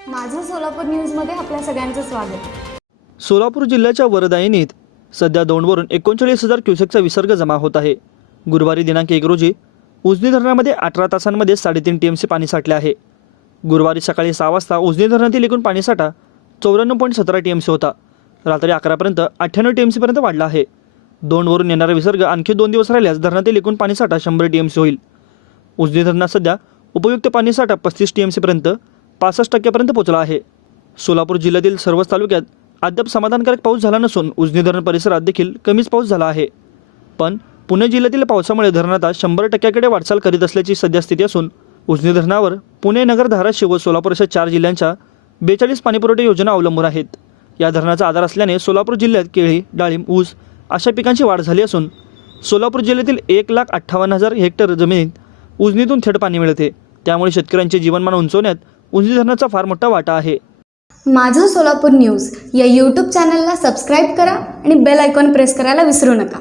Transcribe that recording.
सोलापूर न्यूजमध्ये आपल्या सगळ्यांचं स्वागत. सोलापूर जिल्ह्याच्या वरदायनीत सध्या दोनवरून एकोणचाळीस हजार क्युसेकचा विसर्ग जमा होत आहे. गुरुवारी दिनांक एक रोजी उजनी धरणामध्ये अठरा तासांमध्ये साडेतीन टी एम सी पाणी साठले आहे. गुरुवारी सकाळी सहा वाजता उजनी धरणातील एकूण पाणीसाठा चौऱ्याण्णव पॉईंट सतरा टी एम सी होता. रात्री अकरापर्यंत अठ्ठ्याण्णव टी एम सीपर्यंत वाढला आहे. दोनवरून येणारा विसर्ग आणखी दोन दिवस राहिल्यास धरणातील एकूण पाणीसाठा शंभर टी एम सी होईल. उजनी धरणात सध्या उपयुक्त पाणीसाठा पस्तीस टी एम सीपर्यंत पासष्ट टक्क्यापर्यंत पोहोचला आहे. सोलापूर जिल्ह्यातील सर्वच तालुक्यात अद्याप समाधानकारक पाऊस झाला नसून उजनी धरण परिसरात देखील कमीच पाऊस झाला आहे. पण पुणे जिल्ह्यातील पावसामुळे धरण आता शंभर टक्क्याकडे वाटचाल करीत असल्याची सद्यस्थिती असून उजनी धरणावर पुणे नगर धाराशिव व सोलापूर अशा चार जिल्ह्यांच्या बेचाळीस पाणीपुरवठा योजना अवलंबून आहेत. या धरणाचा आधार असल्याने सोलापूर जिल्ह्यात केळी डाळिंब ऊस अशा पिकांची वाढ झाली असून सोलापूर जिल्ह्यातील एक लाख अठ्ठावन्न हजार हेक्टर जमिनीत उजनीतून थेट पाणी मिळते. त्यामुळे शेतकऱ्यांचे जीवनमान उंचवण्यात उजनी धरणाचा फार मोठा वाटा आहे. माझं सोलापूर न्यूज या यूट्यूब चॅनलला सबस्क्राईब करा आणि बेल आयकॉन प्रेस करायला विसरू नका.